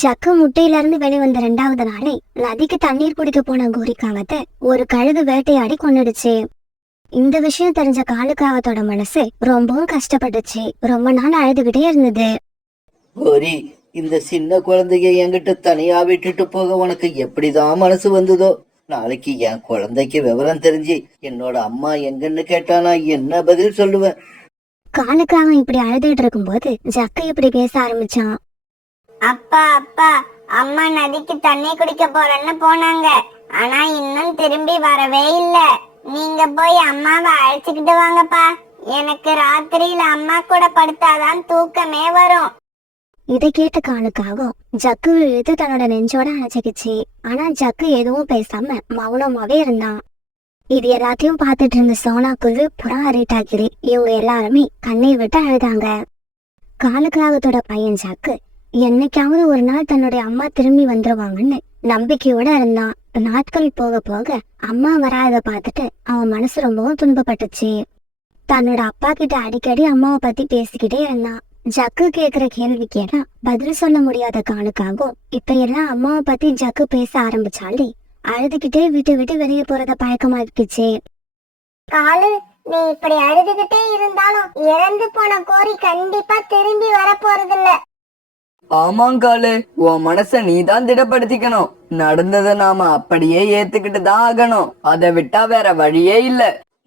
Jug முட்டையில இருந்து வெளிவந்த 2வது நாளே நதிக்கு தண்ணீர் குடிக்க போன கோரிக்காகத்தை ஒரு கழுகு வேட்டையாடி கொன்னுடுச்சு. இந்த விஷயம் தெரிஞ்ச காலுக்காகத்தோட மனசு ரொம்பவும் கஷ்டப்பட்டுச்சு. ரொம்ப நாள் அழுதுகிட்டே இருந்தது. கோரி, இந்த சின்ன குழந்தைய என்கிட்ட தனியா விட்டுட்டு போக உனக்கு எப்படிதான் மனசு வந்ததோ? நாளைக்கு என் குழந்தைக்கு விவரம் தெரிஞ்சு என்னோட அம்மா எங்கன்னு கேட்டா நான் என்ன பதில் சொல்லுவேன்? காலுக்காக இப்படி அழுதுகிட்டு இருக்கும்போது ஜக்கு இப்படி பேச ஆரம்பிச்சான். அப்பா அப்பா, அம்மா நதிக்கு தண்ணி குடிக்க போறேன்னு போனாங்க. ஆனா இன்னும் திரும்பி வரவே இல்ல. நீங்க போய் அம்மாவை அழைச்சுக்கிட்டு வாங்கப்பா. எனக்கு ராத்திரியில அம்மா கூட படுத்தாதான் தூக்கமே வரும். இதை கேட்ட காலுக்காகவும் ஜக்கு இழுத்து தன்னோட நெஞ்சோட அணைச்சிக்கிச்சு. ஆனா ஜக்கு எதுவும் பேசாம மௌனமாவே இருந்தான். இது எல்லாத்தையும் பார்த்துட்டு இருந்த சோனா குரு, புறா, ரீட்டாகிரி இவங்க எல்லாருமே கண்ணீர் விட்டு அழுதாங்க. காலுக்காகத்தோட பையன் ஜக்கு என்னைக்காவது ஒரு நாள் தன்னுடைய அம்மா திரும்பி வந்துருவாங்கன்னு நம்பிக்கையோட இருந்தான். நாட்கள் போக போக அம்மா வராத பார்த்துட்டு அவன் மனசு ரொம்பவும் துன்பப்பட்டுச்சு. தன்னோட அப்பா கிட்ட அடிக்கடி அம்மாவை பத்தி பேசிக்கிட்டே இருந்தான். ஜக்கு கேக்குற கேள்வி கேட்டா பதில் சொல்ல முடியாத காலுக்காகவும் இப்ப எல்லாம் அம்மாவை பத்தி ஜக்கு பேச ஆரம்பிச்சாலே அழுதுகிட்டே விட்டு விட்டு வெளியே போறத பழக்கமா இருக்குச்சு. காலு, நீ இப்படி அழுதுகிட்டே இருந்தாலும் இறந்து போன கோரி கண்டிப்பா திரும்பி வர போறதில்ல. ஆமாங்காலு, உன் மனச நீதான் திடப்படுத்திக்கணும். நடந்ததை நாம அப்படியே ஏத்துக்கிட்டு தான் ஆகணும். அதை விட்டா வேற வழியே இல்ல.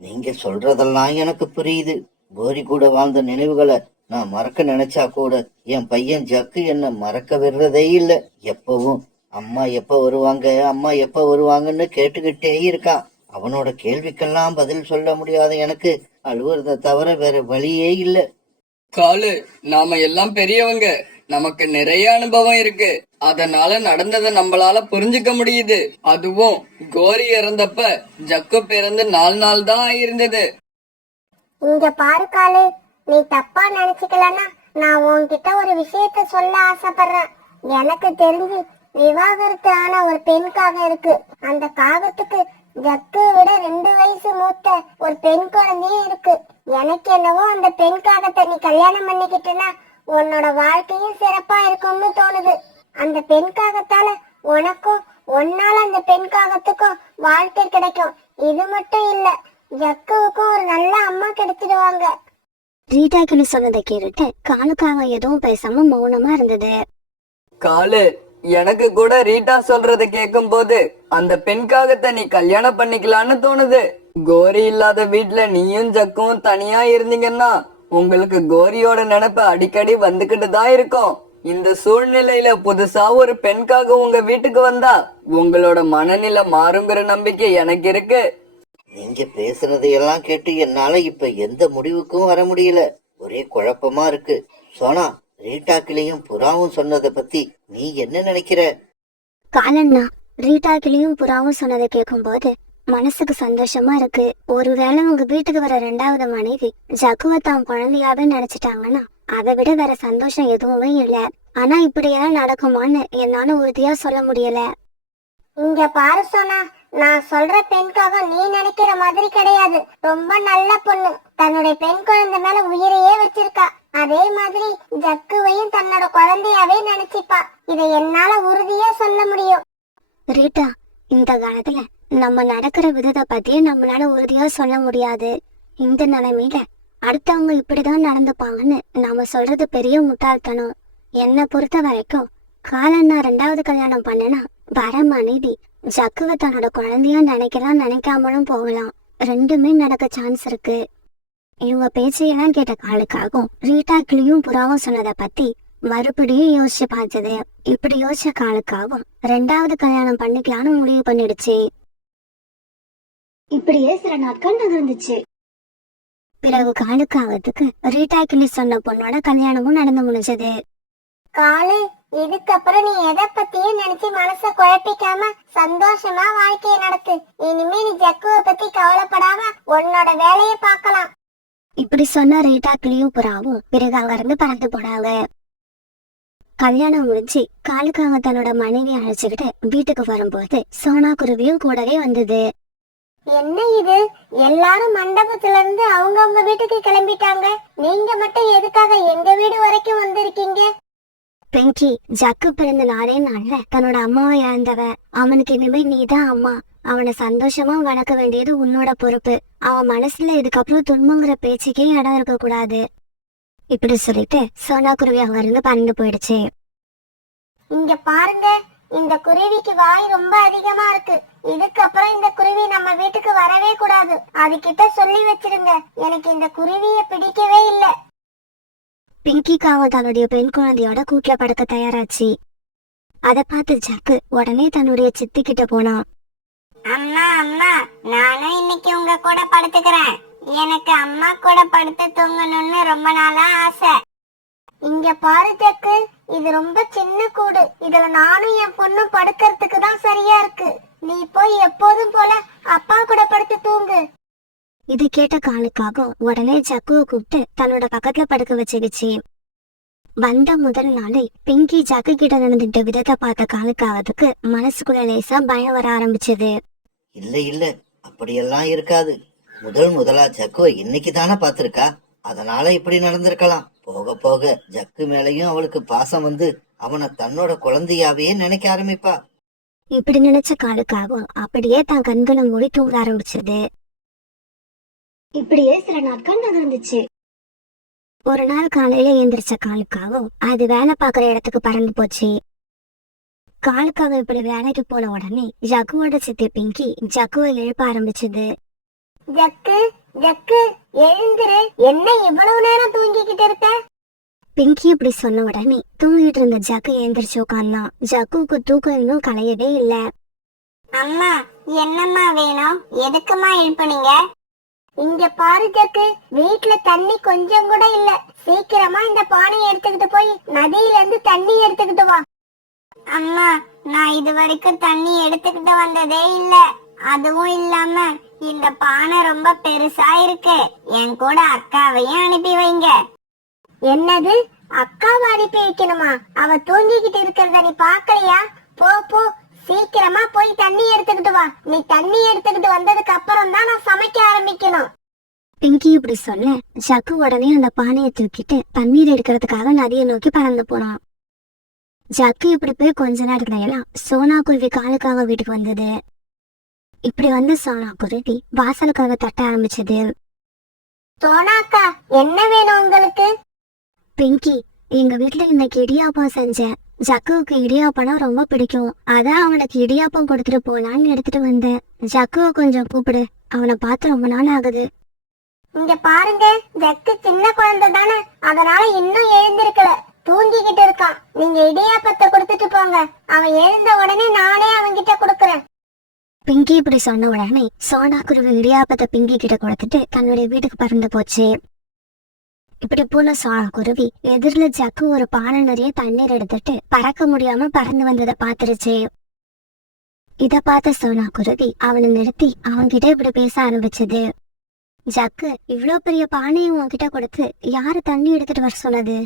நீங்க சொல்றதெல்லாம் எனக்கு புரியுது. கோரி கூட வாழ்ந்த நினைவுகளை நான் மறக்க நினைச்சா கூட என் பையன் ஜக்கு என்ன மறக்க விடுறதே இல்ல. எப்பவும் அம்மா எப்ப வருவாங்க, அம்மா எப்ப வருவாங்கன்னு கேட்டுக்கிட்டே இருக்கான். அவனோட கேள்விக்கெல்லாம் பதில் சொல்ல முடியாத எனக்கு அழுவுறத தவிர வேற வழியே இல்ல. காலு, நாம எல்லாம் பெரியவங்க. நமக்கு நிறைய அனுபவம் இருக்கு. அதனால நடந்ததை நம்மளால புரிஞ்சுக்க முடியுது. அதுவும் கோரி இறந்தப்ப ஜக்கு பிறந்து 4 நாள் தான் ஆயிருந்தது. இங்க பாரு காலு, நீ தப்பா நினைச்சுக்கலன்னா நான் உன்கிட்ட ஒரு விஷயத்த சொல்ல ஆசைப்படுறேன். எனக்கு தெரிஞ்சு விவாகரத்து ஆன ஒரு பெண் காகம் இருக்கு. அந்த காகத்துக்கு ஜக்கு விட 2 வயசு மூத்த ஒரு பெண் குழந்தையும் இருக்கு. எனக்கு என்னவோ அந்த பெண் காகத்தை நீ கல்யாணம் பண்ணிக்கிட்டனா உன்னோட வாழ்க்கையும் சிறப்பா இருக்கும்னு தோணுது. அந்த பெண் காகத்தால உனக்கும் உன்னால அந்த பெண் காகத்துக்கும் வாழ்க்கை கிடைக்கும். இது மட்டும் இல்ல, ஜக்குவுக்கும் ஒரு நல்ல அம்மா கிடைச்சிடுவாங்க. ரீட்டாக்கிளி சொன்னதை கேட்டுட்டு காலுக்காக எதுவும் பேசாம மௌனமா இருந்தது. காலு, எனக்கு கூட ரீட்டா சொல்றத கேட்கும் போது அந்த பெண்காகத்தை நீ கல்யாணம் பண்ணிக்கலான்னு தோணுது. கோரி இல்லாத வீட்டுல நீயும் ஜக்கும் தனியா இருந்தீங்கன்னா உங்களுக்கு கோரியோட நினைப்பு அடிக்கடி வந்துகிட்டு தான் இருக்கும். இந்த சூழ்நிலையில புதுசா ஒரு பெண்காக உங்க வீட்டுக்கு வந்தா உங்களோட மனநிலை மாறுங்கிற நம்பிக்கை எனக்கு இருக்கு. நீங்க பேசுறதையெல்லாம் கேட்டு என்னால இப்ப எந்த முடிவுக்கும் வர முடியல. ஒரே குழப்பமா இருக்கு. சோனா, ரீட்டாக்கிளையும் புறாவும் சொன்னதை பத்தி நீ என்ன நினைக்கிற? காலண்ணா, ரீட்டாக்கிளியும் புறாவும் சொன்னதை கேட்கும் போது மனசுக்கு சந்தோஷமா இருக்கு. ஒருவேளை உங்க வீட்டுக்கு வர 2வது மனைவி ஜக்குவை தான் குழந்தையாவே நினைச்சிட்டாங்கன்னா அதை விட வேற சந்தோஷம் எதுவுமே இல்ல. ஆனா இப்படியெல்லாம் நடக்குமான்னு என்னால உறுதியா சொல்ல முடியல. இங்க பாரு சோனா, நான் சொல்ற பெண்காக நீ நினைக்கிற மாதிரி கிடையாது. ரொம்ப நல்ல பொண்ணு. தன்னுடைய பெண் குழந்தை மேல உயிரையே வச்சிருக்கா. அதே மாதிரி ஜக்குவையும் தன்னோட குழந்தையாவே நினைச்சிப்பா. இதை என்னால உறுதியா சொல்ல முடியும். ரீட்டா, இந்த காலத்துல நம்ம நடக்கிற விதத்தை பத்தியே நம்மளால உறுதியா சொல்ல முடியாது. இந்த நிலைமையில அடுத்தவங்க இப்படிதான் நடந்துப்பாங்கன்னு நாம சொல்றது பெரிய முட்டாள்தனம். என்னை பொறுத்த வரைக்கும் காலண்ணா 2வது கல்யாணம் பண்ணனா வர மனைவி ஜக்குவை தன்னோட குழந்தையா நினைக்கலாம், நினைக்காமலும் போகலாம். 2மே நடக்க சான்ஸ் இருக்கு. இவங்க பேச்சையெல்லாம் கேட்ட காலுக்காகவும் ரீட்டாக்கிளியும் புறாவும் சொன்னதை பத்தி மறுபடியும் யோசிச்சு பார்த்தது. இப்படி யோசிச்ச காலுக்காகவும் 2வது கல்யாணம் பண்ணிக்கலான்னு முடிவு பண்ணிடுச்சு. இப்படியே சில நாட்கள் நகர்ந்துச்சு. பிறகு காலுக்காகத்துக்கு ரீட்டாக்கிளி சொன்ன பொண்ணோட கல்யாணமும் நடந்து முடிஞ்சது. காலு, இதுக்கப்புறம் நீ எதை பத்தியும் நினைச்சு மனச குழப்பிக்காம சந்தோஷமா வாழ்க்கைய நடத்து. இனிமே நீ ஜக்குவை பத்தி கவலைப்படாம உன்னோட வேலைய பார்க்கலாம். இப்படி சொன்ன ரீட்டாக்கிளியும் புறாவும் பிறகு அங்க இருந்து பறந்து போனாங்க. கல்யாணம் முடிஞ்சு காலுக்காக தன்னோட மனைவி அழைச்சுக்கிட்டு வீட்டுக்கு வரும்போது சோனா குருவியும் கூடவே வந்தது. என்ன இது, எல்லாரும் மண்டபத்துல இருந்து அவங்கவுங்க வீட்டுக்கு கிளம்பிட்டாங்க. நீங்க மட்டும் எதுக்காக எங்க வீடு வரைக்கும் வந்திருக்கீங்க? பிங்கி, ஜக்கு பிறந்த நாளே நாள்ல தன்னோட அம்மாவை இழந்தவ. அவனுக்கு இனிமே நீதான் அம்மா. அவனை சந்தோஷமா வளர்க்க வேண்டியது உன்னோட பொறுப்பு. அவன் மனசுல இதுக்கப்புறம் துன்பங்கிற பேச்சுக்கே இடம் இருக்க கூடாது. இப்படி சொல்லிட்டு சோனா குருவி அங்க இருந்து பறந்து போயிடுச்சு. இங்க பாருங்க, இந்த குருவிக்கு வாய் ரொம்ப அதிகமா இருக்கு. இதுக்கப்புறம் இந்த குருவி நம்ம வீட்டுக்கு வரவே கூடாது. அதுகிட்ட சொல்லி வச்சிருங்க, எனக்கு இந்த குருவிய பிடிக்கவே இல்ல. பிங்கிக்காக தன்னுடைய பெண் குழந்தையோட கூட்டுல படுக்க தயாராச்சு. அதை பார்த்து ஜக்கு உடனே தன்னுடைய சித்தி கிட்ட போனான். அம்மா அம்மா, நானும் இன்னைக்கு உங்க கூட படுத்துக்கிறேன். எனக்கு அம்மா கூட படுத்து தூங்கணும்னு ரொம்ப நாளா ஆசை. இங்க பாரு ஜக்கு, இது ரொம்ப சின்ன கூடு. இதுல நானும் என் பொண்ணும் படுக்கிறதுக்கு தான் சரியா இருக்கு. நீ போய் எப்போதும் போல அப்பா கூட படுத்து தூங்கு. இது கேட்ட காலுக்காக உடனே ஜக்குவை கூப்பிட்டு தன்னோட பக்கத்துல படுக்க வச்சுக்கிச்சு. வந்த முதல் நாளை பிங்கி ஜக்கு கிட்ட நடந்துட்ட விதத்தை பார்த்த காலுக்காவதுக்கு மனசுக்குள்ள லேசா பயம் வர ஆரம்பிச்சது. இல்ல இல்ல, அப்படியெல்லாம் இருக்காது. முதலா ஜக்குவை இன்னைக்கு தானே பாத்திருக்கா, அதனால இப்படி நடந்திருக்கலாம். போக போக ஜக்கு மேலையும் அவளுக்கு பாசம் வந்து அவனை தன்னோட குழந்தையாவே நினைக்க ஆரம்பிப்பா. இப்படி நினைச்ச காலுக்காகவும் அப்படியே தான் கண்களை மூடி தூங்க ஆரம்பிச்சது. இப்படியே சில நாட்கள் நகர்ந்துச்சு. ஒரு நாள் காலையில எந்திரிச்ச காலுக்காகவும் அது வேலை பாக்குற இடத்துக்கு பறந்து போச்சு. காலுக்காக இப்படி வேலைக்கு போன உடனே ஜக்குவோட சித்தி பிங்கி ஜக்குவை எழுப்ப ஆரம்பிச்சது. ஜக்கு ஜக்கு, எழுந்துரு. என்ன இவ்வளவு நேரம் தூங்கிக்கிட்டு இருக்க? பிங்கி இப்படி சொன்ன உடனே தூங்கிட்டு இருந்த ஜக்கு எழுந்திரிச்சு உட்கார்ந்தான். ஜக்குவுக்கு தூக்கம் இன்னும் கலையவே இல்ல. அம்மா, என்னம்மா வேணும்? எதுக்குமா எழுப்புனீங்க? இங்க பாரு ஜக்கு, வீட்டுல தண்ணி கொஞ்சம் கூட இல்ல. சீக்கிரமா இந்த பானையை எடுத்துக்கிட்டு போய் நதியில இருந்து தண்ணி எடுத்துக்கிட்டு வா. அம்மா, நான் இது வரைக்கும் தண்ணி எடுத்துக்கிட்டு வந்ததே இல்ல. அதுவும் இல்லாம இந்த பானை ரொம்ப பெருசா இருக்கு. என் கூட அக்காவையும் அனுப்பி வைங்க. என்னது, அக்காவை அனுப்பி வைக்கணுமா? அவ தூங்கிக்கிட்டு இருக்கிறத நீ பாக்கலையா? போ போ, சீக்கிரமா போய் தண்ணி எடுத்துக்கிட்டு வா. நீ தண்ணி எடுத்துக்கிட்டு வந்ததுக்கு அப்புறம் தான் நான் சமைக்க ஆரம்பிக்கணும். பிங்கி இப்படி சொல்ல ஜக்கு உடனே அந்த பானையை தூக்கிட்டு தண்ணீர் எடுக்கிறதுக்காக நதியை நோக்கி பறந்து போனான். ஜக்கு இப்படி போய் கொஞ்ச நேரத்துல எல்லாம் சோனா குருவி காலுக்காக வீட்டுக்கு வந்தது. இப்படி வந்து சோனா குருவி வாசலுக்காக தட்ட ஆரம்பிச்சது. சோனாக்கா, என்ன வேணும் உங்களுக்கு? பிங்கி, எங்க வீட்டுல இன்னைக்கு இடியாப்பம் செஞ்சேன். ஜக்குவுக்கு இடியாப்பம்னா ரொம்ப பிடிக்கும். அதான் அவனுக்கு இடியாப்பம் கொடுத்துட்டு போலான்னு எடுத்துட்டு வந்தேன். ஜக்குவை கொஞ்சம் கூப்பிடு, அவனை பார்த்து ரொம்ப நாள் ஆகுது. இங்க பாருங்க, ஜக்கு சின்ன குழந்தை தானே, அதனால இன்னும் எழுந்திருக்கல, தூங்கிக்கிட்டு இருக்கான். நீங்க இடியாப்பத்தை கொடுத்துட்டு போங்க. அவன் எழுந்த உடனே நானே அவன்கிட்ட கொடுக்கறேன். பிங்கி இப்படி சொன்ன உடனே சோனா குருவி இடியாப்பத்தை பிங்கி கிட்ட கொடுத்துட்டு தன்னுடைய வீட்டுக்கு பறந்து போச்சு. இப்படி போன சோனா குருவி எதிரில ஜக்கு ஒரு பானை நிறைய தண்ணீர் எடுத்துட்டு பறக்க முடியாம பறந்து வந்ததை பாத்துருச்சு. இத பார்த்த சோனா குருவி அவனை நிறுத்தி அவன்கிட்ட இப்படி பேச ஆரம்பிச்சது. ஜக்கு, இவ்வளவு பெரிய பானையை உன்கிட்ட கொடுத்து யாரு தண்ணி எடுத்துட்டு வர சொன்னது?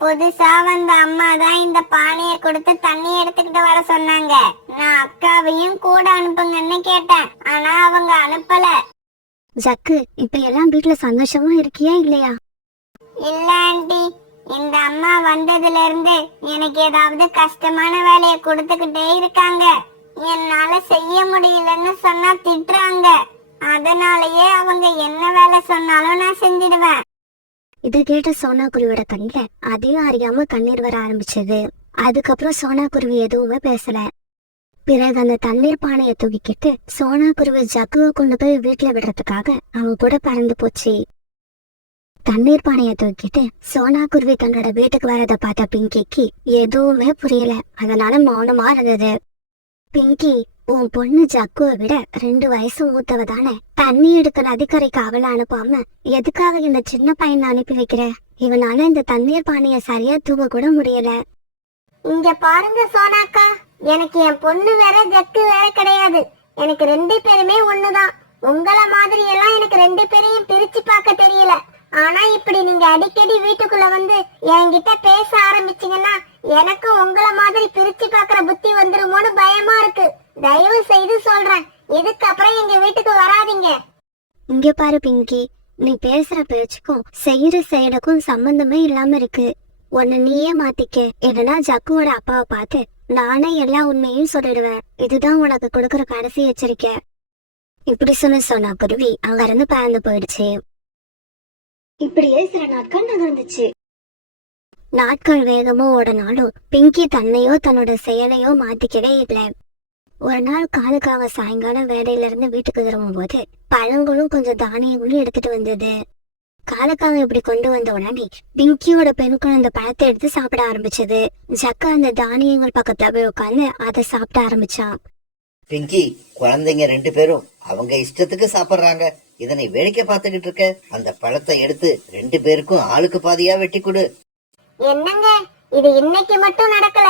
புதுசா வந்த அம்மா தான் இந்த பானைய கொடுத்து தண்ணி எடுத்துக்கிட்டு வர சொன்னாங்க. நான் அக்காவையும் கூட அனுப்புங்கன்னு கேட்டேன், ஆனா அவங்க அனுப்பல. ஜக்கு, இப்ப எல்லாம் வீட்டுல சந்தோஷமா இருக்கியா இல்லையா? இல்ல ஆண்டி, இந்த அம்மா வந்ததுல இருந்து எனக்கு ஏதாவது கஷ்டமான வேலையை கொடுத்துக்கிட்டே இருக்காங்க. என்னால செய்ய முடியலன்னு சொன்னா திட்டுறாங்க. அதனாலயே அவங்க என்ன வேலை சொன்னாலும் நான் செஞ்சிடுவேன். இதை கேட்ட சோனா குருவியோட கண்ணுல அதையும் அறியாம கண்ணீர் வர ஆரம்பிச்சது. அதுக்கப்புறம் சோனா குருவி எதுவுமே பேசல. பிறகு அந்த தண்ணீர் பானையை தூக்கிக்கிட்டு சோனா குருவி ஜக்குவை கொண்டு போய் வீட்டுல விடுறதுக்காக அவங்க கூட பறந்து போச்சு. தண்ணீர் பானையை தூக்கிட்டு சோனா குருவி தன்னோட வீட்டுக்கு வரதை பார்த்த பிங்கிக்கு எதுவுமே புரியல. அதனால மௌனமா இருந்தது. பிங்கி, உன் பொண்ணு ஜக்குவை விட 2 வயசு மூத்தவ தானே. தண்ணி எடுக்க நதிக்கரைக்கு அவளை அனுப்பாம எதுக்காக இந்த சின்ன பையனை அனுப்பி வைக்கிற? இவனால இந்த தண்ணீர் பானைய சரியா தூக்க கூட முடியல. இங்க பாருங்க சோனாக்கா, எனக்கு என் பொண்ணு வேற ஜக்கு வேற கிடையாது. எனக்கு 2 பேருமே ஒண்ணுதான். உங்கள மாதிரி எல்லாம் எனக்கு 2 பேரையும் பிரிச்சு பார்க்க தெரியல. ஆனா இப்படி நீங்க அடிக்கடி வீட்டுக்குள்ள வந்து என்கிட்ட பேச ஆரம்பிச்சீங்கன்னா எனக்கு உங்கள மாதிரி பிரிச்சு பாக்குற புத்தி வந்துருமோன்னு பயமா இருக்கு. தயவு செய்து சொல்றேன், இதுக்கப்புறம் எங்க வீட்டுக்கு வராதீங்க. இங்க பாரு பிங்கி, நீ பேசுற பேச்சுக்கும் செய்யற செயலுக்கும் சம்பந்தமே இல்லாம இருக்கு. உன்னை நீயே மாத்திக்க, இல்லைன்னா ஜக்குவோட அப்பாவை பார்த்து நானே எல்லா உண்மையும் சொல்லிடுவேன். இதுதான் உனக்கு கொடுக்கற கடைசி எச்சரிக்கை. இப்படி சொன்ன சோனா குருவி அங்க இருந்து பறந்து போயிடுச்சு. இப்படியே சில நாட்கள் நகர்ந்துச்சு. நாட்கள் வேகமா ஓடனாலும் பிங்கி தன்னையோ தன்னோட செயலையோ மாத்திக்கவே இல்லை. ஒரு நாள் காலுக்காக சாயங்காலம் வேலையில இருந்து வீட்டுக்கு திரும்பும் போது பழங்களும் கொஞ்சம் தானியங்களும் எடுத்துட்டு வந்தது. காலுக்காக இப்படி கொண்டு வந்த உடனே பிங்கியோட பெண் குழந்தை பழத்தை எடுத்து சாப்பிட ஆரம்பிச்சது. ஜக்கா அந்த தானியங்கள் பக்கத்துல போய் உட்காந்து அதை சாப்பிட ஆரம்பிச்சான். பிங்கி, குழந்தைங்க 2 பேரும் அவங்க இஷ்டத்துக்கு சாப்பிடுறாங்க. இதனை வேடிக்கை பார்த்துக்கிட்டு இருக்க. அந்த பழத்தை எடுத்து 2 பேருக்கும் ஆளுக்கு பாதியா வெட்டி கொடு. என்னங்க, இது இன்னைக்கு மட்டும் நடக்கல,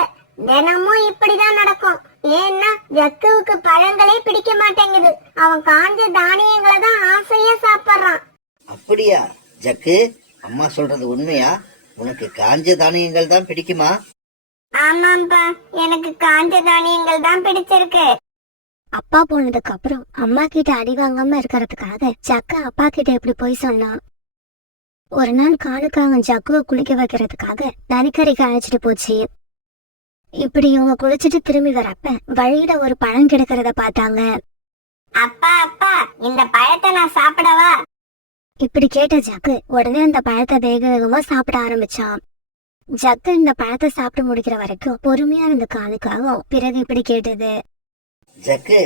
தினமும் இப்படிதான் நடக்கும். ஏன்னா ஜக்குவுக்கு பழங்களே பிடிக்க மாட்டேங்குது. அவன் காஞ்ச தானியங்களை தான் ஆசையா சாப்பிடுறான். அப்படியா ஜக்கு, அம்மா சொல்றது உண்மையா? உனக்கு காஞ்ச தானியங்கள் தான் பிடிக்குமா? ஆமாம்பா, எனக்கு காஞ்ச தானியங்கள் தான் பிடிச்சிருக்கு. அப்பா போனதுக்கு அப்புறம் அம்மா கிட்ட அடி வாங்காம இருக்கிறதுக்காக ஜக்கா அப்பா கிட்ட எப்படி போய் சொன்னான். ஒரு நாள் காலுக்காக ஜக்குவை குளிக்க வைக்கிறதுக்காக நதிக்கரைக்கு அழைச்சிட்டு போச்சு. இப்படி இவங்க குளிச்சுட்டு திரும்பி வரப்ப வழியில ஒரு பழம் கிடக்கிறத பார்த்தாங்க. அப்பா அப்பா, இந்த பழத்தை நான் சாப்பிடவா? இப்படி கேட்ட ஜக்கு உடனே அந்த பழத்தை வேக வேகமா சாப்பிட ஆரம்பிச்சான். ஜக்கு இந்த பழத்தை சாப்பிட்டு முடிக்கிற வரைக்கும் பொறுமையா இருந்த காலுக்காக பிறகு இப்படி கேட்டது. ஜக்கு,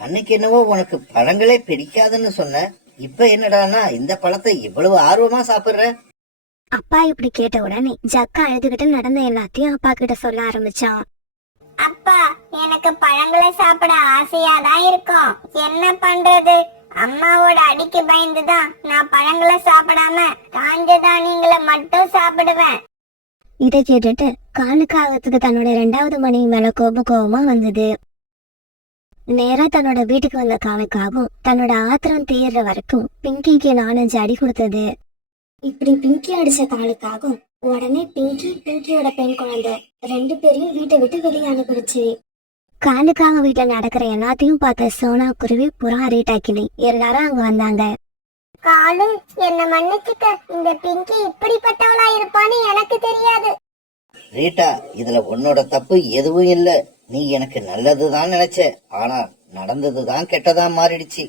அன்னைக்கு என்னவோ உனக்கு பழங்களே பிடிக்காதுன்னு சொன்ன, இப்ப என்னடானா இந்த பழத்தை இவ்வளவு ஆர்வமா சாப்பிடுற? அப்பா இப்படி கேட்ட உடனே ஜக்கா அழுதுகிட்டு நடந்த எல்லாத்தையும் அப்பா கிட்ட சொல்ல ஆரம்பிச்சான். அப்பா, எனக்கு பழங்களை சாப்பிட ஆசையா தான் இருக்கும். என்ன பண்றது? அம்மாவோட அடிக்கு பயந்துதான் நான் பழங்களை சாப்பிடாம காஞ்ச தானியங்களை மட்டும் சாப்பிடுவேன். இதை கேட்டுட்டு காலுக்காகத்துக்கு தன்னோட 2வது மனைவி மேல கோபமா வந்தது. நேரா தன்னோட வீட்டுக்கு வந்த காலுக்காகவும் தன்னோட ஆத்திரம் தீர்ற வரைக்கும் பிங்கிக்கு 4-5 அடி கொடுத்தது. இப்படி பிங்கி அடிச்ச காலுக்காகவும் உடனே பிங்கியோட பெண் குழந்தை 2 பேரையும் வீட்டை விட்டு வெளியே அனுப்பிடுச்சு. காலுக்காக வீட்டுல நடக்கிற எல்லாத்தையும் பார்த்த சோனா குருவி, புறா, ரீட்டா கிளி எல்லாரும் அங்க வந்தாங்க. காலு, என்ன மன்னிச்சுக்க. இந்த பிங்கி இப்படிப்பட்டவளா இருப்பான்னு எனக்கு தெரியாது. ரீட்டா, இதுல உன்னோட தப்பு எதுவும் இல்ல. நீ எனக்கு நல்லதுதான் நினைச்ச, ஆனா நடந்ததுதான் கெட்டதா மாறிடுச்சு.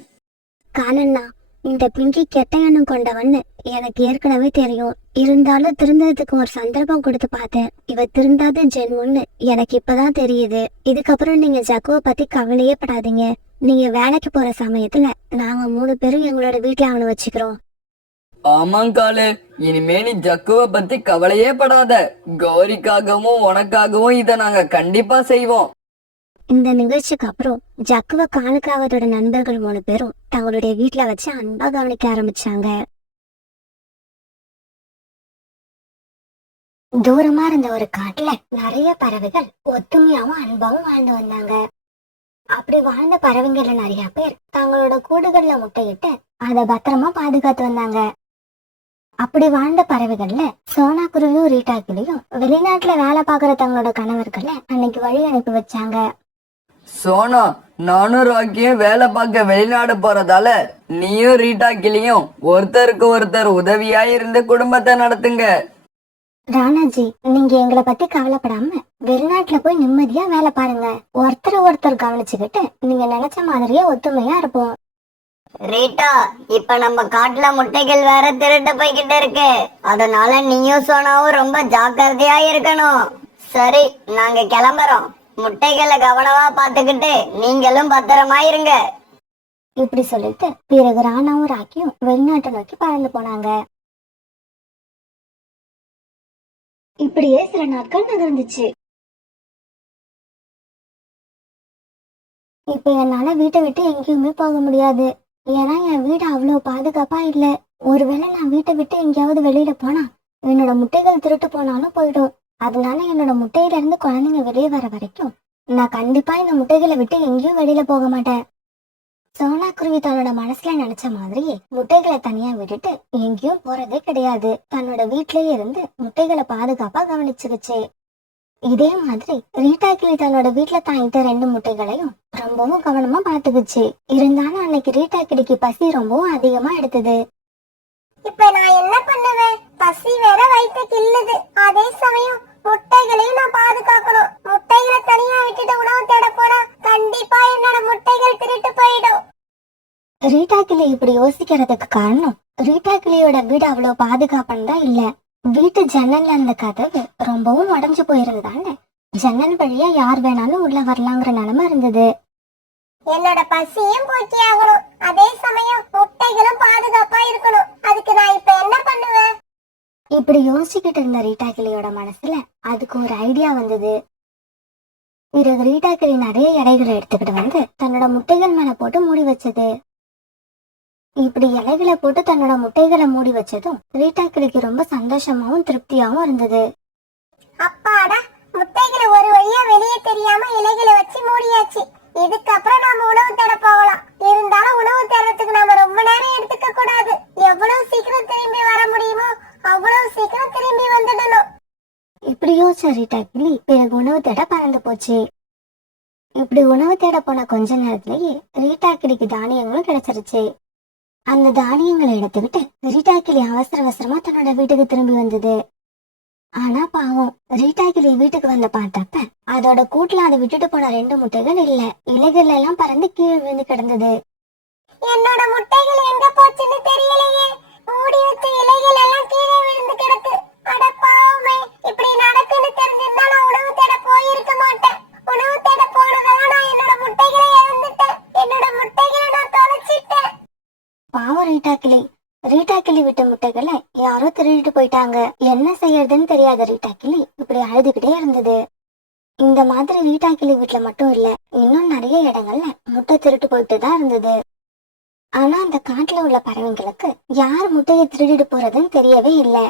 காலண்ணா, இந்த பிங்கி கெட்ட எண்ணம் கொண்டவன்னு எனக்கு ஏற்கனவே தெரியும். இருந்தாலும் திருந்ததுக்கு ஒரு சந்தர்ப்பம் கொடுத்து பார்த்தேன். இவ திருந்தாத ஜென்மம்னு எனக்கு இப்பதான் தெரியுது. இதுக்கப்புறம் நீங்க ஜக்குவை பத்தி கவலையே படாதீங்க. நீங்க வேலைக்கு போற சமயத்துல நாங்க 3 பேரும் எங்களோட வீட்டுல அவனை வச்சுக்கிறோம். ஆமாங்காலு, இனிமே நீ ஜக்குவ பத்தி கவலையே படாத. கௌரிக்காகவும் உனக்காகவும் இத நாங்க கண்டிப்பா செய்வோம். இந்த நிகழ்ச்சிக்கு அப்புறம் ஜக்குவ காலுக்காவதோட நண்பர்கள் 3 பேரும் தங்களுடைய வீட்டுல வச்சு அன்பா கவனிக்க ஆரம்பிச்சாங்க. தூரமா இருந்த ஒரு காட்டுல நிறைய பறவைகள் ஒத்துமையாவும் அன்பாவும் வாழ்ந்து வந்தாங்க. அப்படி வாழ்ந்த பறவைங்கள்ல நிறைய பேர் தங்களோட கூடுகள்ல முட்டையிட்டு அதை பத்திரமா பாதுகாத்து வந்தாங்க. அப்படி வாழ்ந்த பறவைகள்ல சோனா குருவியும் ரீட்டா கிளியும் வெளிநாட்டுல வேலை பாக்குற தங்களோட கணவர்களை அன்னைக்கு வழி அனுப்பி வச்சாங்க. சோனா, நானும் ராக்கியும் வேலை பார்க்க வெளிநாடு போறதால நீயும் ரீட்டா கிளியும் ஒருத்தருக்கு ஒருத்தர் உதவியா இருந்து குடும்பத்தை நடத்துங்க. ராணாஜி, நீங்க எங்களை பத்தி கவலைப்படாம வெளிநாட்டுல போய் நிம்மதியா வேலை பாருங்க. ஒருத்தர் கவனிச்சுக்கிட்டு நீங்க நினைச்ச மாதிரியே ஒத்துமையா இருப்போம். ரீட்டா, இப்ப நம்ம காட்டுல முட்டைகள் வேற திருட்டு போய்கிட்டு இருக்கு. அதனால நீயும் சோனாவும் ரொம்ப ஜாக்கிரதையா இருக்கணும். சரி, நாங்க கிளம்புறோம். முட்டைகளை கவனமா பாத்துக்கிட்டு நீங்களும் பத்திரமா இருங்க. இப்படி சொல்லிட்டு பிறகு ராணாவும் ராக்கியும் வெளிநாட்டை நோக்கி பறந்து போனாங்க. இப்படியே சில நாட்கள் நகர்ந்துச்சு. இப்ப என்னால வீட்டை விட்டு எங்கேயுமே போக முடியாது. ஏன்னா என் வீடு அவ்வளவு பாதுகாப்பா இல்ல. ஒருவேளை நான் வீட்டை விட்டு எங்கேயாவது வெளியில போனா என்னோட முட்டைகள் திருட்டு போனாலும் போயிடும். அதனால என்னோட முட்டையில இருந்து குழந்தைங்க வெளியே வர வரைக்கும் நான் கண்டிப்பா இந்த முட்டைகளை விட்டு எங்கேயும் வெளியில போக மாட்டேன். சோனா குருவி தன்னோட மனசுல நினைச்ச மாதிரியே முட்டைகளை தனியா விட்டுட்டு எங்கேயும் போறதே கிடையாது. தன்னோட வீட்லயே இருந்து முட்டைகளை பாதுகாப்பா கவனிச்சுக்கிச்சு. இதே மாதிரி ரீட்டா கிளி தன்னோட வீட்டுல தாங்கிட்ட 2 முட்டைகளையும் ரொம்பவும் கவனமா பாத்துக்குச்சு. இருந்தாலும் அன்னைக்கு ரீட்டா கிளிக்கு பசி ரொம்பவும் அதிகமா எடுத்தது. இப்ப நான் என்ன பண்ணுவேன்? பசி வேற வயிற்று கிள்ளுது. அதே சமயம் முட்டைகளையும் நான் பாதுகாக்கணும். முட்டைகளை தனியா விட்டுட்டு உணவு தேட போனா கண்டிப்பா என்னோட முட்டைகள் திருட்டு போயிடும். ரீட்டா கிளி இப்படி யோசிக்கிறதுக்கு காரணம் ரீட்டா கிளியோட வீடு அவ்வளவு பாதுகாப்புன்னு தான் இல்ல. வீட்டு ஜன்னல்ல இருந்த கதவு ரொம்பவும் உடைஞ்சு போயிருந்தாங்க. ஜன்னல் வழியா யார் வேணாலும் உள்ள வரலாங்கிற நிலைமை இருந்தது. என்னோட பசியும் போக்கி ஆகணும், அதே சமயம் முட்டைகளும் பாதுகாப்பா இருக்கணும். அதுக்கு நான் இப்ப என்ன பண்ணுவேன்? இப்படி யோசிச்சுக்கிட்டு இருந்த ரீட்டா கிளியோட மனசுல அதுக்கு ஒரு ஐடியா வந்தது. பிறகு ரீட்டா கிளி நிறைய இலைகளை எடுத்துக்கிட்டு வந்து தன்னோட முட்டைகள் மேல போட்டு மூடி வச்சது. இப்படி இலைகளை போட்டு தன்னோட முட்டைகளை மூடி வச்சதும் ரீட்டா கிளிக்கு ரொம்ப சந்தோஷமாவும் திருப்தியாவும் இருந்தது. அப்பாடா, முட்டைகளை ஒரு வழியா வெளியே தெரியாம இலைகளை வச்சு மூடியாச்சு. இதுக்கப்புறம் நாம உணவு தேட போகலாம். இருந்தாலும் உணவு தேடுறதுக்கு நாம ரொம்ப நேரம் எடுத்துக்க கூடாது. எவ்வளவு சீக்கிரம் திரும்பி வர முடியுமோ அவ்வளவு சீக்கிரம் திரும்பி வந்துடணும். இப்படி யோசிச்ச ரீட்டா கிளி பிறகு உணவு தேட பறந்து போச்சு. இப்படி உணவு தேட போன கொஞ்ச நேரத்திலேயே ரீட்டா கிளிக்கு தானியங்களும் கிடைச்சிருச்சு. அந்த தானியங்களை எடுத்துக்கிட்டு ரீட்டா கிளி அவசர அவசரமா தன்னோட வீட்டுக்கு திரும்பி வந்தது. ஆனா பாவம், ரீட்டா கிளி வீட்டுக்கு வந்து பார்த்தப்ப அதோட கூட்டுல அதை விட்டுட்டு போன 2 முட்டைகள் இல்ல. இலைகள் எல்லாம் பறந்து கீழே விழுந்து கிடந்தது. என்னோட முட்டைகள் எங்க போச்சுன்னு தெரியலையே. மூடி வச்ச இலைகள் எல்லாம் கீழே விழுந்து கிடக்கு. அட பாவமே, இப்படி நடக்குன்னு தெரிஞ்சிருந்தா நான் உணவு தேட போயிருக்க மாட்டேன். உணவு தேட போனதால நான் என்னோட முட்டைகளை இழந்துட்டேன். என்னோட முட்டைகளை நான் தொலைச்சிட்டேன். பாவம் ரீட்டா கிளி விட்ட முட்டைகளை யாரோ திருடிட்டு போயிட்டாங்க. என்ன செய்யறதுன்னு தெரியாத ரீட்டா கிளி இப்படி அழுதுகிட்டே இருந்தது. இந்த மாதிரி ரீட்டா கிளி வீட்டுல மட்டும் இல்ல, இன்னும் நிறைய இடங்கள்ல முட்டை திருட்டு போயிட்டு தான் இருந்தது. ஆனா அந்த காட்டுல உள்ள பறவைங்களுக்கு யார் முட்டையை திருடிட்டு போறதுன்னு தெரியவே இல்லை.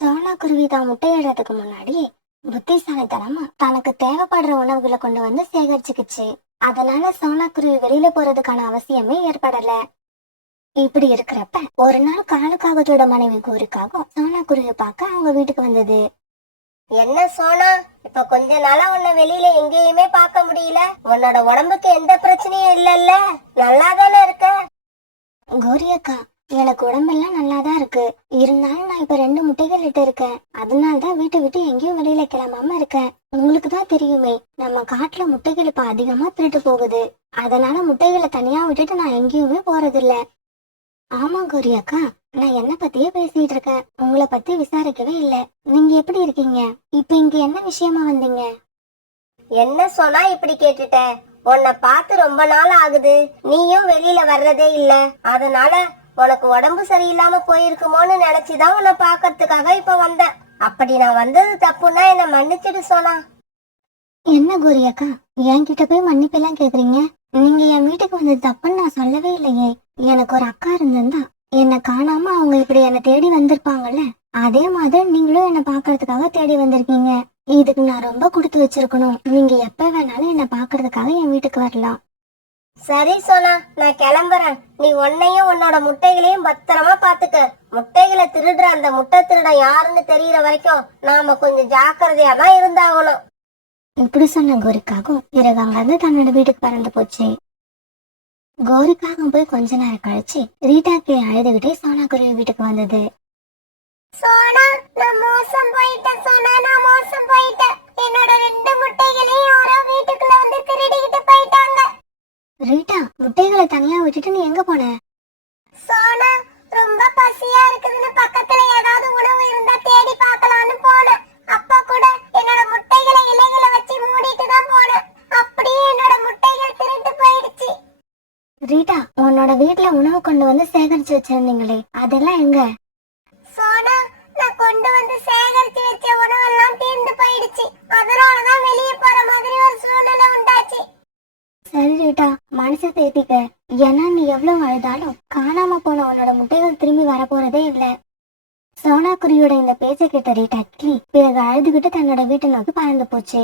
சோனா குருவி தான் முட்டையிடுறதுக்கு முன்னாடி புத்திசாலித்தனமா தனக்கு தேவைப்படுற உணவுகளை கொண்டு வந்து சேகரிச்சுக்குச்சு. அதனால சோனா குருவி வெளியில போறதுக்கான அவசியமே ஏற்படல. இப்படி இருக்கிறப்ப ஒரு நாள் காலுக்காகத்தோட மனைவி கோரிக்காகவும் சோனா குருவி பார்க்க அவங்க வீட்டுக்கு வந்தது. என்ன சோனா, இப்ப கொஞ்ச நாளா உன்னை வெளியில எங்கேயுமே பார்க்க முடியல. உன்னோட உடம்புக்கு எந்த பிரச்சனையும் இல்லல்ல? நல்லாதானே இருக்க? கோரி அக்கா, எனக்கு உடம்பெல்லாம் நல்லாதான் இருக்கு. இருந்தாலும் நான் இப்ப 2 முட்டைகள் இட்டு இருக்கேன். அதனாலதான் வீட்டை விட்டு எங்கேயும் வெளியில கிளம்பாம இருக்கேன். உங்களுக்கு தான் தெரியுமே, நம்ம காட்டுல முட்டைகள் இப்ப அதிகமா திருட்டு போகுது. அதனால முட்டைகளை தனியா விட்டுட்டு நான் எங்கேயுமே போறதில்ல. ஆமா கோரி அக்கா, நான் என்ன பத்தியே பேசிட்டு இருக்கேன். உங்களை பத்தி விசாரிக்கவே இல்ல. நீங்க எப்படி இருக்கீங்க? இப்ப இங்க என்ன விஷயமா வந்தீங்க? என்ன சோனா இப்படி கேட்டுட்ட? உன்னை பார்த்து ரொம்ப நாள் ஆகுது. நீயும் வெளியில வர்றதே இல்ல. அதனால உனக்கு உடம்பு சரியில்லாம போயிருக்குமோன்னு நினைச்சுதான் உன்னை பாக்கிறதுக்காக இப்ப வந்தேன். அப்படி நான் வந்தது தப்புன்னா என்ன மன்னிச்சிடு சோனா. என்ன கோரி அக்கா, என்கிட்ட போய் மன்னிப்பெல்லாம் கேக்குறீங்க? நீங்க என் வீட்டுக்கு வந்தது தப்புன்னு நான் சொல்லவே இல்லையே. எனக்கு ஒரு அக்கா இருந்திருந்தா என்னை காணாம அவங்க இப்படி என்னை தேடி வந்திருப்பாங்கல்ல. அதே மாதிரி நீங்களும் என்னை பாக்குறதுக்காக தேடி வந்திருக்கீங்க. இதுக்கு நான் ரொம்ப கொடுத்து வச்சிருக்கணும். நீங்க எப்ப வேணாலும் என்னை பாக்குறதுக்காக என் வீட்டுக்கு வரலாம். சரி சோனா, நான் கிளம்புறேன். நீ உன்னையும் உன்னோட முட்டைகளையும் பத்திரமா பாத்துக்க. முட்டைகளை திருடுற அந்த முட்டை திருட யாருன்னு தெரியற வரைக்கும் நாம கொஞ்சம் ஜாக்கிரதையா தான் இருந்தாகணும். இப்படி சொன்ன கோரிக்காகவும் பிறகு அங்கிருந்து தன்னோட வீட்டுக்கு பறந்து போச்சு. கோரிக்காகவும் போய் கொஞ்ச நேரம் கழிச்சு ரீட்டா கிளி அழுதுகிட்டே சோனா குருவி வீட்டுக்கு வந்தது. சோனா, நான் மோசம் போயிட்டேன். சோனா, நான் மோசம் போயிட்டேன். என்னோட 2 முட்டைகளையும் யாரோ வீட்டுக்குள்ள வந்து திருடிக்கிட்டு போயிட்டாங்க. ரீட்டா, முட்டைகளை தனியா விட்டுட்டு நீ எங்க போன? சோனா, ரொம்ப பசியா இருக்குதுன்னு பக்கத்துல ஏதாவது உணவு இருந்தா தேடி பார்க்கலாம்னு போனேன். அப்பா கூட என்னோட முட்டைகளை இலைகளை வச்சு மூடிட்டு தான் போனேன். அப்படியே என்னோட முட்டைகள் திருட்டு போயிடுச்சு. ரீட்டா, உன்னோட வீட்டுல உணவு கொண்டு வந்து சேகரிச்சு வச்சிருந்தீங்களே, அதெல்லாம் எங்க? சோனா, நான் கொண்டு வந்து சேகரிச்சு வச்ச உணவெல்லாம் தீர்ந்து போயிடுச்சு. அதனாலதான் வெளியே போற மாதிரி ஒரு சூழ்நிலை உண்டாச்சு. சரி ரீட்டா, மனசை தேத்திக்க. ஏன்னா நீ எவ்வளவு அழுதாலும் காணாம போன உன்னோட முட்டைகள் திரும்பி வரப்போறதே இல்ல. சோனா குருவியோட இந்த பேச்சை கேட்ட ரீட்டா கிளி பிறகு அழுதுகிட்டு தன்னோட வீட்டை நோக்கி பறந்து போச்சு.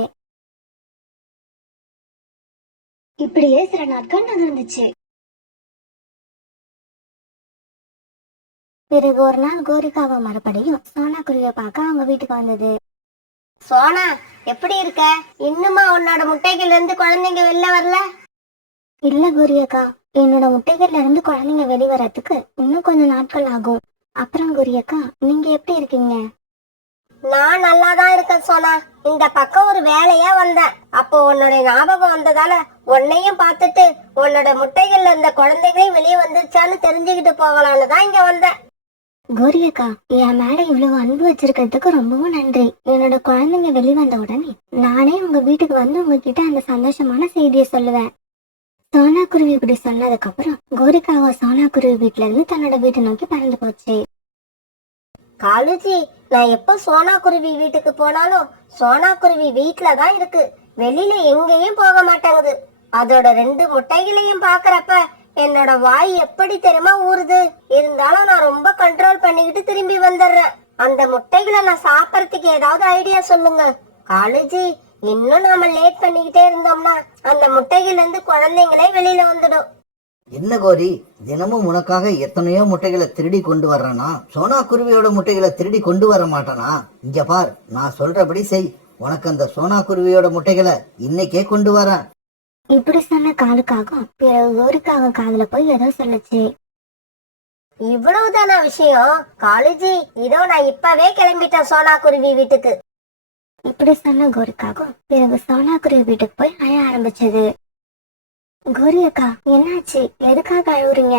இப்படியே சில நாட்கள் நகர்ந்துச்சு. பிறகு ஒரு நாள் கோரிக்காவை மறுபடியும் சோனா குருவியை பார்க்க அவங்க வீட்டுக்கு வந்தது. சோனா, எப்படி இருக்க? இன்னுமா உன்னோட முட்டைகள்ல இருந்து குழந்தைங்க வெளில வரல? இல்ல கோரி அக்கா, என்னோட முட்டைகள்ல இருந்து குழந்தைங்க வெளிவரத்துக்கு இன்னும் கொஞ்சம் நாட்கள் ஆகும். அப்புறம் கோரி அக்கா, நீங்க எப்படி இருக்கீங்க? நான் நல்லாதான் இருக்கேன் சோனா. இந்த பக்கம் ஒரு வேலையா வந்தேன். அப்போ உன்னோட ஞாபகம் வந்ததால உன்னையும் பார்த்துட்டு உன்னோட முட்டைகள்ல இருந்த குழந்தைகளையும் வெளியே வந்துருச்சான்னு தெரிஞ்சுக்கிட்டு போகலான்னு தான் இங்க வந்தேன். கோரி அக்கா, என் மேல இவ்வளவு அன்பு வச்சிருக்கிறதுக்கு ரொம்பவும் நன்றி. என்னோட குழந்தைங்க வெளி வந்த உடனே நானே உங்க வீட்டுக்கு வந்து உங்ககிட்ட அந்த சந்தோஷமான செய்தியை சொல்லுவேன். சோனா குருவி இப்படி சொன்னதுக்கு அப்புறம் கோரிக்காக சோனா குருவி வீட்டுல இருந்து தன்னோட வீட்டை நோக்கி பறந்து போச்சு. காலுஜி, நான் எப்போ சோனா குருவி வீட்டுக்கு போனாலும் சோனா குருவி வீட்டுல தான் இருக்கு. வெளியில எங்கேயும் போக மாட்டேங்குது. அதோட 2 முட்டைகளையும் பாக்குறப்ப என்னோட வாய் எப்படி தெரியுமா ஊறுது. இருந்தாலும் நான் ரொம்ப கண்ட்ரோல் பண்ணிக்கிட்டு திரும்பி வந்துடுறேன். அந்த முட்டைகளை நான் சாப்பிடறதுக்கு ஏதாவது ஐடியா சொல்லுங்க காலுஜி. இன்னும் நாம லேட் பண்ணிக்கிட்டே இருந்தோம்னா அந்த முட்டைகள்ல இருந்து குழந்தைங்களே வெளியில வந்துடும். என்ன கோரி, தினமும் உனக்காக எத்தனையோ முட்டைகளை திருடி கொண்டு வர்றேனா? சோனா குருவியோட முட்டைகளை திருடி கொண்டு வர மாட்டானா? இங்க பார், நான் சொல்றபடி செய். உனக்கு அந்த சோனா குருவியோட முட்டைகளை இன்னைக்கே கொண்டு வரேன். இப்படி சொன்ன காலுக்காக பிறகு கோரிக்காக காதுல போய் ஏதோ சொல்லுச்சு. இவ்வளவுதானா விஷயம்? காலுஜி, இதோ நான் இப்பவே கிளம்பிட்டேன் சோனா குருவி வீட்டுக்கு. இப்படி சொன்ன கோரிக்காக பிறகு சோனா குருவி வீட்டுக்கு போய் அழ ஆரம்பிச்சது. கோரி அக்கா, என்னாச்சு? எதுக்காக அழுவுறீங்க?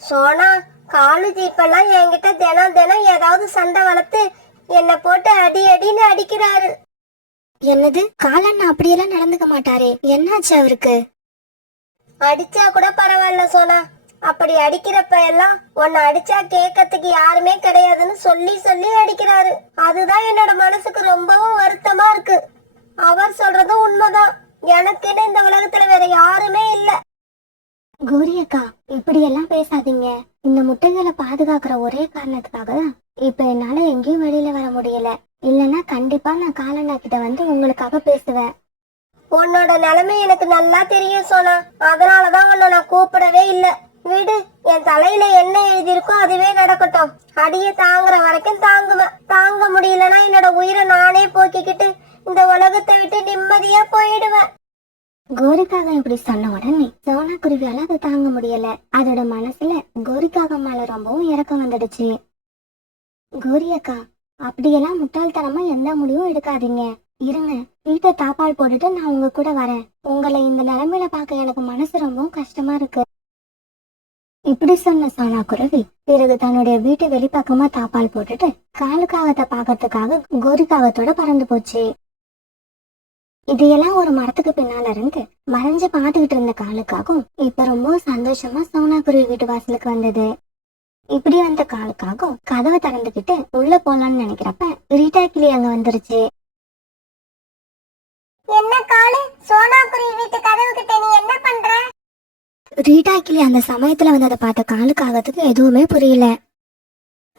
சோனா, காலுஜி இப்பெல்லாம் என்கிட்ட தினம் தினம் ஏதாவது சண்டை வளர்த்து என்னை போட்டு அடி அடின்னு அடிக்கிறாரு. என்னது? காலண்ணா அப்படியெல்லாம் நடந்துக்க மாட்டாரே, என்னாச்சு அவருக்கு? அடிச்சா கூட பரவாயில்ல சோனா, அப்படி அடிக்கிறப்ப எல்லாம் உன்னை அடிச்சா கேட்கறதுக்கு யாருமே கிடையாதுன்னு சொல்லி சொல்லி அடிக்கிறாரு. அதுதான் என்னோட மனசுக்கு ரொம்பவும் வருத்தமா இருக்கு. அவர் சொல்றதும் உண்மைதான். எனக்குன்னு இந்த உலகத்துல வேற யாருமே இல்ல. கோரி அக்கா, இப்படி எல்லாம் பேசாதீங்க. இந்த முட்டைகளை பாதுகாக்கிற ஒரே காரணத்துக்காக தான் இப்ப என்னால எங்கேயும் வெளியில வர முடியல. இல்லன்னா கண்டிப்பா நான் காலண்ணா கிட்ட வந்து உங்களுக்காக பேசுவேன். உன்னோட நிலைமை எனக்கு நல்லா தெரியும் சோனா. அதனாலதான் உன்னை நான் கூப்பிடவே இல்ல. விடு, என் தலையில என்ன எழுதியிருக்கோ அதுவே நடக்கட்டும். அடிய தாங்குற வரைக்கும் தாங்குவேன். தாங்க முடியலன்னா என்னோட உயிரை நானே போக்கிக்கிட்டு இந்த உலகத்தை விட்டு நிம்மதியா போயிடுவேன். கோரிக்காக இப்படி சொன்ன உடனே சோனா குருவியால அதை தாங்க முடியல. அதோட மனசுல கோரிக்காக மேல ரொம்பவும் இறக்கம் வந்துடுச்சு. கோரி அக்கா, அப்படியெல்லாம் முட்டாள்தனமா எந்த முடிவும் எடுக்காதீங்க. இருங்க, வீட்டை தாப்பால் போட்டுட்டு நான் உங்க கூட வரேன். உங்களை இந்த நிலைமையில பார்க்க எனக்கு மனசு ரொம்பவும் கஷ்டமா இருக்கு. இப்படி சொன்ன சோனா குருவி பிறகு தன்னுடைய வீட்டு வெளிப்பக்கமா தாப்பால் போட்டுட்டு காலுக்காகத்தை பாக்கிறதுக்காக கோரிக்காகத்தோட பறந்து போச்சு. இதையெல்லாம் ஒரு மரத்துக்கு பின்னால இருந்து மறைஞ்சு பாத்துக்கிட்டு இருந்த காலுக்காகவும் இப்ப ரொம்ப சந்தோஷமா சோனா குருவி வீட்டு வாசலுக்கு வந்தது. இப்படி வந்த காலுக்காகவும் கதவை திறந்துகிட்டு உள்ள போலான்னு நினைக்கிறப்ப ரீட்டா கிளி அங்க வந்துருச்சு. என்ன காலு, சோனா குருவி வீட்டு கதவு கிட்ட நீ என்ன பண்ற? ரீட்டா கிளி அந்த சமயத்துல வந்ததை பார்த்த காலுக்காகத்துக்கு எதுவுமே புரியல.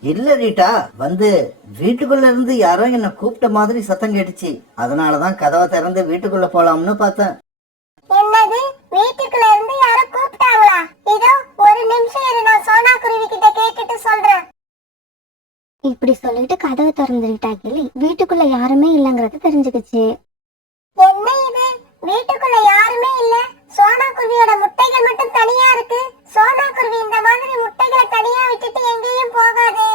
இல்ல ரீட்டா, வந்து வீட்டுக்குள்ள இருந்து யாரோ என்ன கூப்பிட்ட மாதிரி சத்தம் கேட்டுச்சு. அதனாலதான் கதவை திறந்து வீட்டுக்குள்ள போலாம்னு பார்த்தேன். என்னது, வீட்டுக்குள்ள இருந்து யாரோ கூப்பிட்டாங்களா? இதோ ஒரு நிமிஷம் இரு, நான் சோனா குருவி கிட்ட கேட்டுட்டு சொல்றேன். இப்படி சொல்லிட்டு கதவை திறந்து ரீட்டா கிளி வீட்டுக்குள்ள யாருமே இல்லைங்கறத தெரிஞ்சுக்கிச்சு. என்ன இது, வீட்டுக்குள்ள யாருமே இல்ல, சோனா குருவியோட முட்டைகள் மட்டும் தனியா இருக்கு. சோனா குருவி இந்த மாதிரி முட்டைகளை தனியா விட்டுட்டு எங்கேயும் போகாதே.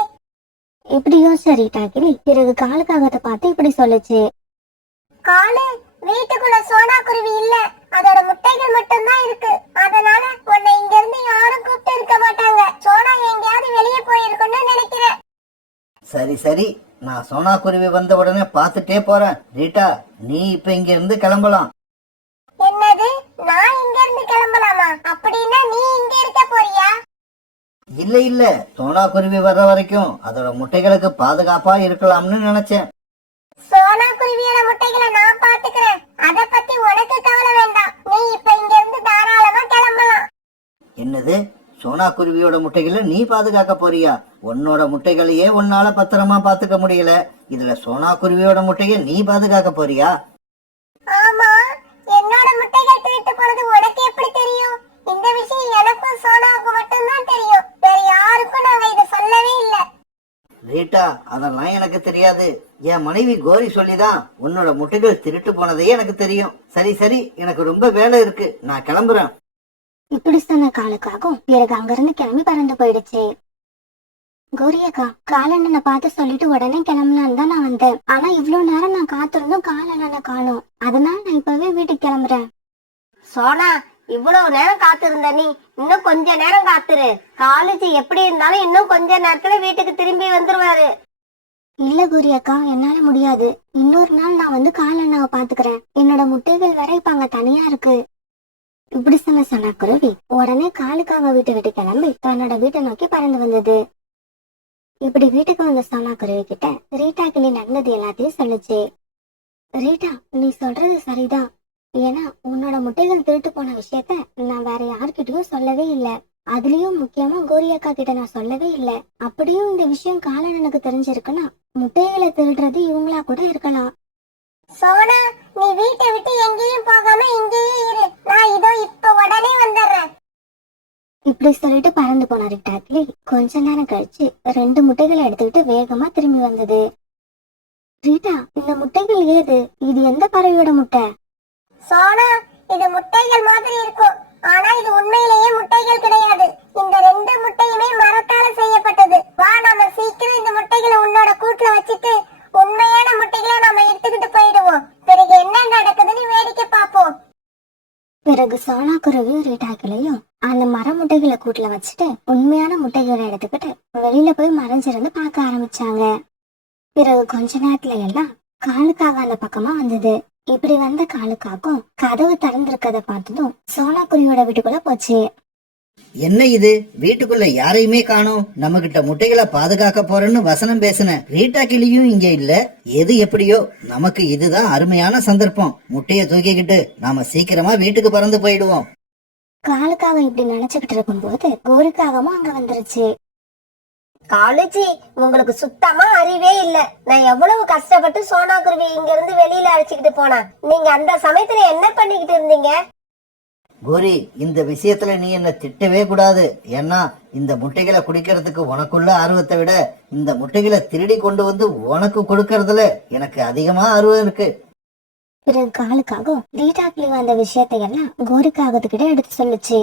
இப்படி யோசிச்ச ரீட்டா கிளி பிறகு காலுக்காகத்தை பார்த்து இப்படி சொல்லுச்சு. காலு, வீட்டுக்குள்ள சோனா குருவி இல்ல, அதோட முட்டைகள் மட்டும் தான் இருக்கு. அதனால உன்னை இங்க இருந்து யாரும் கூப்பிட்டு இருக்க மாட்டாங்க. சோனா எங்கேயாவது வெளியே போயிருக்குன்னு நினைக்கிறேன். சரி சரி, நான் சோனா குருவி வந்த உடனே பார்த்துட்டே போறேன். ரீட்டா, நீ இப்ப இங்க இருந்து கிளம்பலாம். என்னது, நான் இங்க இருந்து கிளம்பலாமா? அப்படின்னா நீ இங்க இருக்க போறியா? இல்ல இல்ல, சோனா குருவி வர்ற வரைக்கும் அதோட முட்டைகளுக்கு பாதுகாப்பா இருக்கலாம்னு நினைச்சேன். சோனா குருவியோட முட்டைகளை நான் பாத்துக்கிறேன். அத பத்தி உனக்கு கவலை வேண்டாம். நீ இப்ப இங்க இருந்து தாராளமா கிளம்பலாம். என்னது, சோனா குருவியோட முட்டைகளை நீ பாதுகாக்க போறியா? உன்னோட முட்டைகளையே உன்னால பத்திரமா பாத்துக்க முடியல, இதுல சோனா குருவியோட முட்டையை நீ பாதுகாக்க போறியா? ஆமா, என்னோட முட்டைகள் திருட்டு போனது உனக்கு எப்படி தெரியும்? இந்த விஷயம் எனக்கும் சோனாவுக்கு மட்டும்தான் தெரியும். வேற யாருக்கும் நாங்க இத சொல்லவே இல்ல. ரீட்டா, அதெல்லாம் எனக்கு தெரியாது. என் மனைவி கோரி சொல்லிதான் உன்னோட முட்டைகள் திருட்டு போனதையே எனக்கு தெரியும். சரி சரி, எனக்கு ரொம்ப வேலை இருக்கு, நான் கிளம்புறேன். இப்படி சொன்ன காலுக்காகவும் பிறகு அங்கிருந்து கிளம்பி பறந்து போயிடுச்சு. கோரி அக்கா, காலண்ணனை பார்த்து சொல்லிட்டு உடனே கிளம்பலான்னு தான் நான் வந்தேன். ஆனா இவ்வளவு நேரம் நான் காத்திருந்தும் காலண்ணனை காணோம். அதனால நான் இப்பவே வீட்டுக்கு கிளம்புறேன். சோனா, இவ்வளவு நேரம் காத்திருந்த நீ இன்னும் கொஞ்ச நேரம் காத்துரு. காலேஜ் எப்படி இருந்தாலும் இன்னும் கொஞ்ச நேரத்துல வீட்டுக்கு திரும்பி வந்துருவாரு. இல்ல கோரி அக்கா, என்னால முடியாது. இன்னொரு நாள் நான் வந்து காலண்ணாவை பாத்துக்கிறேன். என்னோட முட்டைகள் வேற இப்ப அங்க தனியா இருக்கு. இப்படி சொன்ன சோனாக்குருவி உடனே காலுக்காக வீட்டை விட்டு கிளம்பி தன்னோட வீட்டை நோக்கி பறந்து வந்தது. இப்படி வீட்டுக்கு வந்த சோனாக்குருவி கிட்ட ரீட்டா கிளி நடந்தது எல்லாத்தையும் சொல்லுச்சு. ரீட்டா, நீ சொல்றது சரிதான். ஏன்னா உன்னோட முட்டைகள் திருட்டு போன விஷயத்த நான் வேற யார்கிட்டயும் சொல்லவே இல்லை. அதுலயும் முக்கியமா கோரி அக்கா கிட்ட நான் சொல்லவே இல்லை. அப்படியும் இந்த விஷயம் காலண்ணனுக்கு தெரிஞ்சிருக்குன்னா முட்டைகளை திருடுறது இவங்களா கூட இருக்கலாம். சோனா, நீ வீட்டை விட்டு எங்கேயும் போகாம இங்கேயே இரு. நான் இதோ இப்ப உடனே வந்துடுறேன். இப்படி சொல்லிட்டு பறந்து போன ரீட்டா கிளி கொஞ்ச நேரம் கழிச்சு 2 முட்டைகளை எடுத்துக்கிட்டு வேகமா திரும்பி வந்தது. ரீட்டா, இந்த முட்டைகள் ஏது? இது எந்த பறவையோட முட்டை? சோனா, இது முட்டைகள் மாதிரி இருக்கும். ஆனா இது உண்மையிலேயே முட்டைகள் கிடையாது. இந்த 2 முட்டையுமே மரத்தால செய்யப்பட்டது. வா, நாம சீக்கிரம் இந்த முட்டைகளை உன்னோட கூட்டுல வச்சுட்டு உண்மையான முட்டைகளை நாம எடுத்துக்கிட்டு போயிடுவோம். பிறகு என்ன நடக்குதுன்னு வேடிக்கை பார்ப்போம். பிறகு சோனாக்குருவியும் ரீட்டா கிளியும் அந்த மர முட்டைகளை கூட்டுல வச்சுட்டு உண்மையான முட்டைகளை எடுத்துக்கிட்டு வெளியில போய் மறைஞ்சிருந்து பார்க்க ஆரம்பிச்சாங்க. பிறகு கொஞ்ச நேரத்துல எல்லாம் காலுக்காக அந்த பக்கமா வந்தது. இப்படி வந்த காலுக்காக்கும் கதவு திறந்திருக்கத பார்த்ததும் சோனாக்குருவியோட வீட்டுக்குள்ள போச்சு. என்ன இது, வீட்டுக்குள்ள யாரையுமே காணோம். நம்ம கிட்ட முட்டைகளை பாதுகாக்க போறேன்னு வசனம் பேசின ரீட்டா கிளியும் இங்க இல்ல. எது எப்படியோ நமக்கு இதுதான் அருமையான சந்தர்ப்பம். முட்டைய தூக்கிக்கிட்டு நாம சீக்கிரமா வீட்டுக்கு பறந்து போயிடுவோம். காலுக்காக இப்படி நினைச்சுக்கிட்டு இருக்கும்போது கோரிக்காகவும் அங்க வந்துருச்சு. காலேஜி, உங்களுக்கு சுத்தமா அறிவே இல்ல. நான் எவ்வளவு கஷ்டப்பட்டு சோனாக்குருவி இங்க இருந்து வெளியில அழைச்சிக்கிட்டு போனா, நீங்க அந்த சமயத்துல என்ன பண்ணிக்கிட்டு இருந்தீங்க? கோரி, இந்த விஷயத்துல நீ என்ன திட்டவே கூடாது. ஏன்னா இந்த முட்டைகளை குடிக்கிறதுக்கு உனக்குள்ள ஆர்வத்தை விட இந்த முட்டைகளை திருடி கொண்டு வந்து உனக்கு கொடுக்கறதுல எனக்கு அதிகமா ஆர்வம் இருக்கு. பிறகு காலுக்காகவும் ரீட்டா கிளி வந்த விஷயத்தையெல்லாம் கோரிக்காகத்துக்கிட்ட எடுத்து சொல்லுச்சு.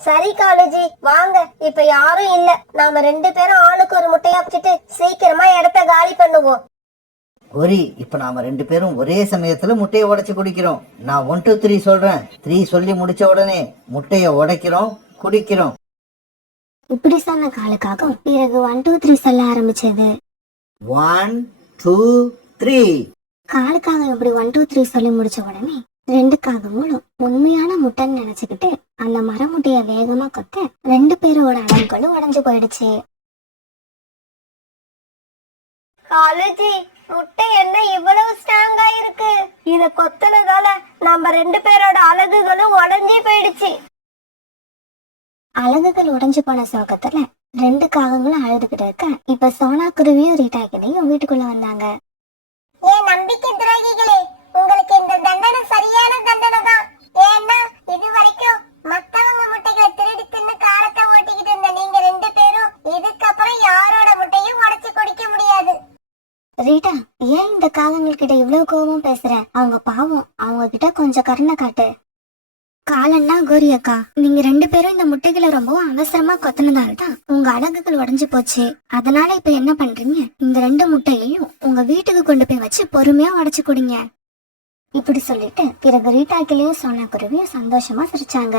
சரி காலேஜி, வாங்க. இப்ப யாரும் இல்ல. நாம 2 பேரும் ஆளுக்கு ஒரு முட்டையா வச்சுட்டு சீக்கிரமா இடத்த காலி பண்ணுவோம். கோரி, இப்ப நாம 2 பேரும் ஒரே சமயத்துல முட்டையை உடைச்சு குடிக்கிறோம். நான் 1 2 3 சொல்றேன். 3 சொல்லி முடிச்ச உடனே முட்டைய உடைக்கிறோம், குடிக்கிறோம். இப்படி சொன்ன காலுக்காகவும் பிறகு 1 2 3 சொல்ல ஆரம்பிச்சது. 1 2 3. காலுக்காக இப்படி 1 2 3 சொல்லி முடிச்ச உடனே 2 காகங்களும் உண்மையான முட்டைன்னு நினைச்சுக்கிட்டு அந்த மர முட்டைய வேகமா கொத்த 2 பேரோட அடங்களும் உடைஞ்சு போயிடுச்சு. காலேஜி, முட்டை என்ன இவ்வளவு ஸ்ட்ராங்கா இருக்கு? இத கொத்தனதால நம்ம 2 பேரோட அலகுகளும் உடைஞ்சே போயிடுச்சு. அலகுகள் உடைஞ்சு போன சோகத்துல 2 காகங்களும் அழுதுகிட்டு இருக்க இப்ப சோனாக்குருவியும் ரீட்டா கிளியும் வீட்டுக்குள்ள வந்தாங்க. ஏன் நம்பிக்கை துரோகிகளே, உங்களுக்கு இந்த தண்டனை சரியான தண்டனை தான். ஏன்னா இது வரைக்கும் மத்தவங்க முட்டைகளை திருடி தின்னு காலத்தை ஓட்டிக்கிட்டு இருந்த நீங்க 2 பேரும் இதுக்கப்புறம் யாரோட முட்டையும் உடைச்சு குடிக்க முடியாது. ரீட்டா, ஏன் இந்த காகங்கள் கிட்ட இவ்வளவு கோபம் பேசுற? அவங்க பாவம், அவங்க கிட்ட கொஞ்சம் கருணை காட்டு. காலண்ணா, கோரி அக்கா, நீங்க 2 பேரும் இந்த முட்டைகளை ரொம்ப அவசரமா கொத்தினதால தான் உங்க அலகுகள் உடைஞ்சு போச்சு. அதனால இப்ப என்ன பண்றீங்க? இந்த 2 முட்டையையும் உங்க வீட்டுக்கு கொண்டு போய் வச்சு பொறுமையா உடைச்சு குடிங்க. இப்படி சொல்லிட்டு பிறகு ரீட்டா கிளியும் சோனாக்குருவியும் சந்தோஷமா சிரிச்சாங்க.